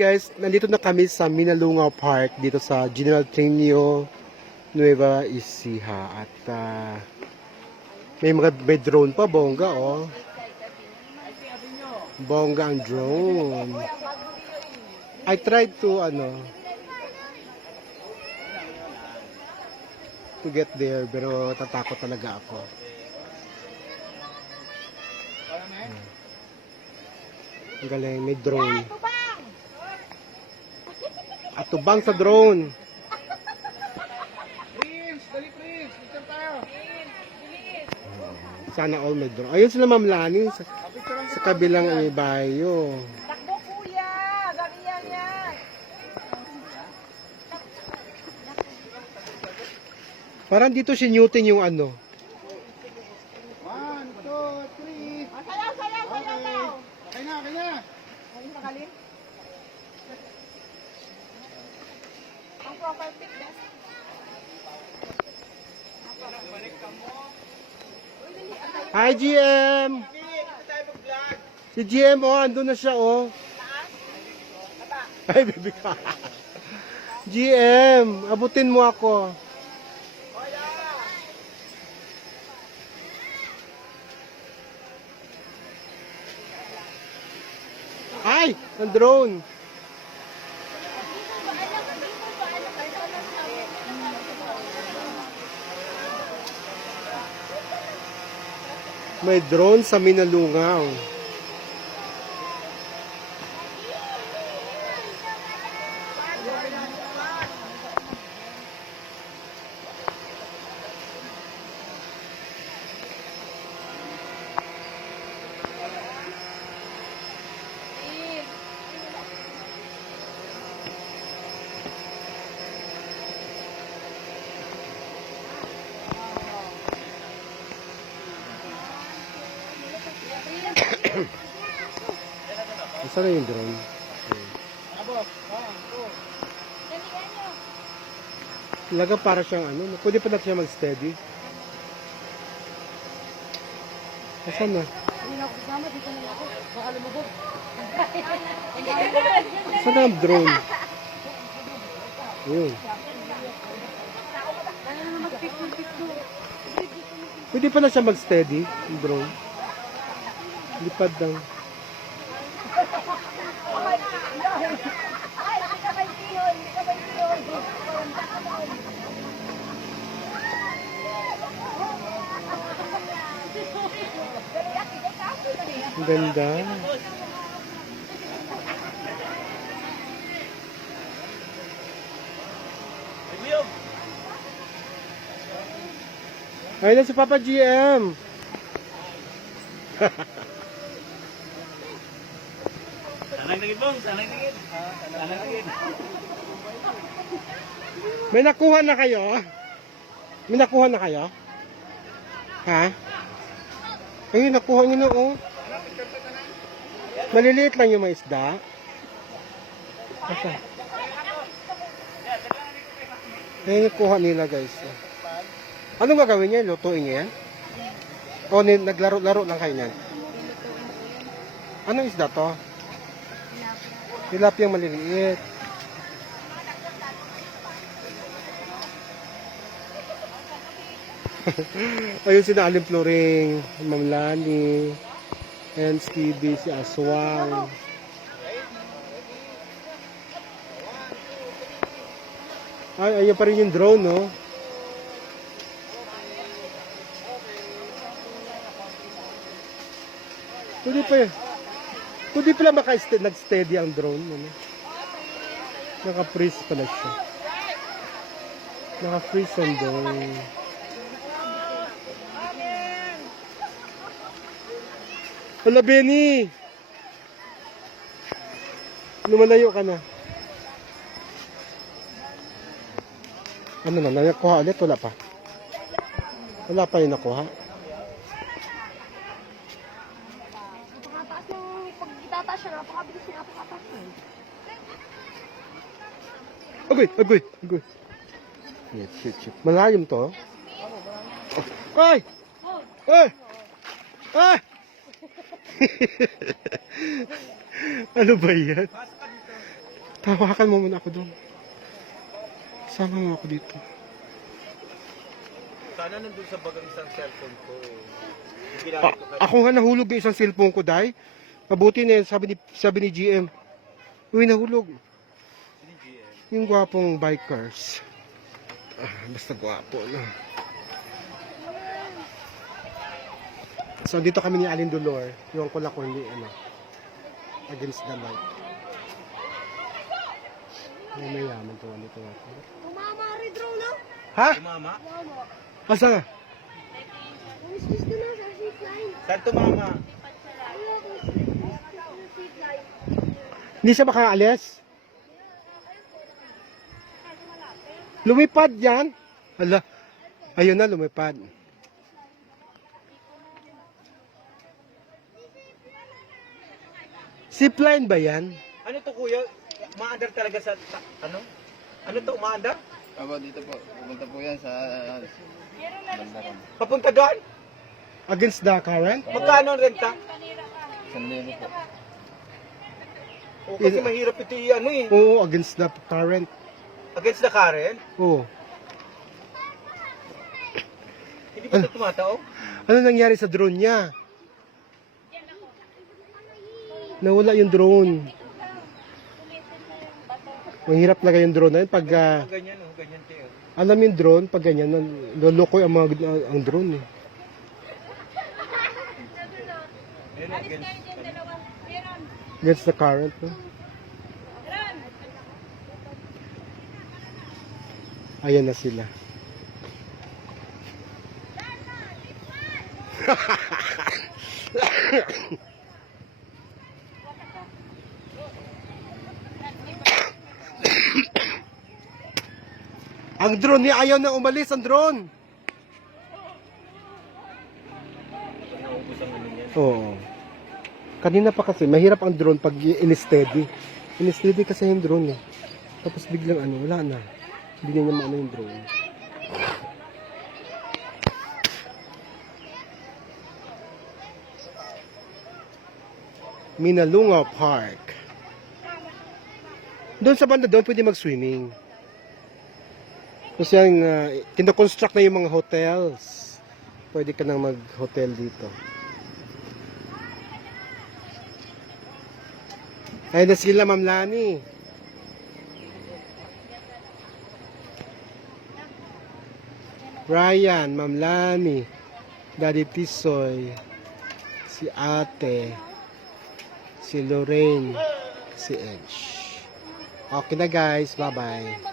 guys, nandito na kami sa Minalungaw Park dito sa General Trinio Nueva Ecija at ah, may mga may drone pa bongga oh. Bongga ang drone. I tried to ano to get there pero tatakot talaga ako. Ang galing, may drone. At tubang sa drone. Prince, dali Prince, picture tayo. Sana all may drone. Ayun sila Ma'am Lani sa, sa kabilang may bayo. Takbo kuya! Ganyan yan! Parang dito si Newton yung ano. Pic na. Hi GM! Si GM oh, andun na siya oh. Ay, baby ka. GM, abutin mo ako. Ay, ang drone. May drone sa Minalungaw. Saan na yung drone? One, two. Talaga para siyang ano, pwede pa natin siya mag-steady. Asan na? Saan na ang drone? Ayun. Pwede pa na siya mag-steady, yung drone. Lipad lang. Ay, hindi ka ba tihon? Hindi ka ba tihon? Ang ganda. Ayun na si Papa GM. Sanay na gid bong, sanay na gid. Sanay na gid. May nakuha na kayo? May nakuha na kayo? Ha? Ayun, nakuha niyo na oh. Maliliit lang yung mga isda. Asa? Ayun, nakuha nila guys. Anong gagawin niya? Lutuin niya yan? O naglaro-laro lang kayo niyan? Anong isda to? Tilapia maliliit. Ayun si Alim Floring, Ma'am Lani, and Stevie, si Aswang. Ay, ayun pa rin yung drone, no? Pwede pa yun. Pwede pala nag-steady ang drone. Ano? Naka-freeze pala siya. Naka-freeze ang drone. Hala, Benny! Lumalayo ka na. Ano na, nakuha ulit? Wala pa. Wala pa yung nakuha. Napakataas ng pag itataas siya, napakabilis siya, napakataas niya. Agoy, agoy, agoy. Shit, shit, shit. Malalim to. oh. Ay! Ay! Ay! ano ba yan? Tawakan mo muna ako doon. Sama mo ako dito. Sana nandun sa bagang isang cellphone ko. Yung A- ginamit ko ako nga nahulog yung isang cellphone ko, Day. Mabuti na yan, sabi ni, sabi ni GM. Uy, nahulog. Yung gwapong bikers. Ah, basta gwapo, no? So, dito kami ni Alin Dolor. Yung ko lang kung hindi, ano, against the light. May mayaman to, ano to. Tumama rin drone na. Ha? Tumama? Tumama. Asa nga? Ko. Saan ko zip line. Hindi siya makaalis? Lumipad yan? Hala. Ayun na, lumipad. Zipline ba yan? Ano to kuya? Umaandar talaga sa, ta- ano? Ano to, umaandar? Abo, dito po. Pupunta po yan sa... Bandaran. Papunta doon? Against the current? Magkano ang renta? San Diego po. O, kasi mahirap ito yung ano eh. Oo, against the current. Against the current. Oo. Hindi ba ito tumatao? Ano nangyari sa drone niya? Nawala yung drone. Mahirap talaga yung drone na yun pag ah, Ganyan oh, ganyan tayo. alam yung drone pag ganyan lolokoy ang mga ang drone eh. Against, the current. No? Ayan na sila. ang drone niya ayaw na umalis ang drone. Oo. Kanina pa kasi, mahirap ang drone pag in-steady. In-steady kasi yung drone eh. Tapos biglang ano, wala na. Hindi niya maano yung drone. Minalunga Park. Doon sa banda doon pwede mag-swimming. Kasi yung uh, kinoconstruct na yung mga hotels. Pwede ka nang mag-hotel dito. Ay na sila, Ma'am Lani. Ryan, Ma'am Lani, Daddy Tisoy, si Ate, si Lorraine, si Edge. Okay na guys, bye-bye.